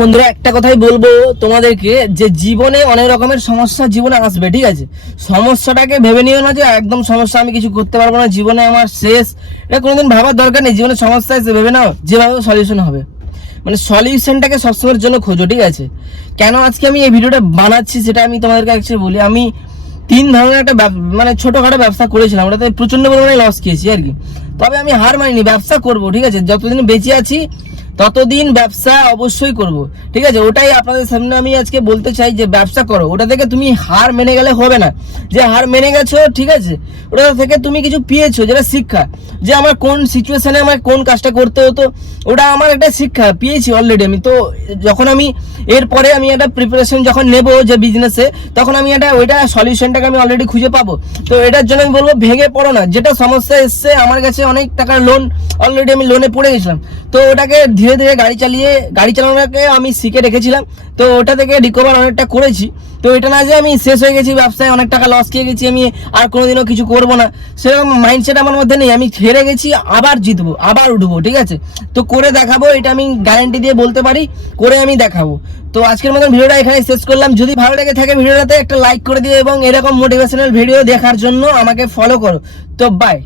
বন্ধুরা একটা কথাই বলবো তোমাদেরকে, যে জীবনে অনেক রকমের সমস্যা জীবনে আসবে, ঠিক আছে? সমস্যাটাকে ভেবে নিও না যে একদম সমস্যা, আমি কিছু করতে পারবো না, জীবনে আমার শেষ। এটা কোনোদিন ভাবার দরকার নেই। জীবনে সমস্যা এসে ভেবে নাও যেভাবে সলিউশন হবে, মানে সলিউশনটাকে সবসময়ের জন্য খোঁজো, ঠিক আছে? কেন আজকে আমি এই ভিডিওটা বানাচ্ছি সেটা আমি তোমাদেরকে অ্যাকচুয়ালি বলি। আমি 3 ধরনের একটা মানে ছোটখাটো ব্যবসা করেছিলাম, ওটাতে প্রচন্ড পরিমাণে লস খেয়েছি আর কি। তবে আমি হার মানিনি, ব্যবসা করব, ঠিক আছে? যতদিন বেঁচে আছি ততদিন ব্যবসা অবশ্যই করব, ঠিক আছে? ওটাই আপনাদের সামনে আমি আজকে বলতে চাই যে ব্যবসা করো। ওটা থেকে তুমি হার মেনে গেলে হবে না, যে হার মেনে গেছো, ঠিক আছে? ওটা থেকে তুমি কিছু পেয়েছো, যেটা শিক্ষা, যে আমার কোন সিচুয়েশনে আমার কোন কাজটা করতে হতো, ওটা আমার একটা শিক্ষা পেয়েছি অলরেডি আমি। তো যখন আমি এরপরে আমি একটা প্রিপারেশন যখন নেব যে বিজনেসে, তখন আমি ওইটা সলিউশনটাকে আমি অলরেডি খুঁজে পাবো। তো এটার জন্য আমি বলবো ভেঙে পড়ো না। যেটা সমস্যা এসছে, আমার কাছে অনেক টাকার লোন অলরেডি, আমি লোনে পড়ে গেছিলাম। তো ওটাকে ধীরে ধীরে গাড়ি চালানোকে আমি শিখে রেখেছিলাম। তো ওটা থেকে রিকভার অনেকটা করেছি। তো এটা না যে আমি শেষ হয়ে গেছি ব্যবসায়, অনেক টাকা লস খেয়ে গেছি, আমি আর কোনোদিনও কিছু করবো না, সেরকম মাইন্ডসেট আমার মধ্যে নেই। আমি হেরে গেছি, আবার জিতবো, আবার উঠবো, ঠিক আছে? তো করে দেখাবো, এটা আমি গ্যারান্টি দিয়ে বলতে পারি, করে আমি দেখাবো। তো আজকের মতন ভিডিওটা এখানে শেষ করলাম। যদি ভালো লেগে থাকে ভিডিওটাতে একটা লাইক করে দিও এবং এরকম মোটিভেশনাল ভিডিও দেখার জন্য আমাকে ফলো করো। তো বাই।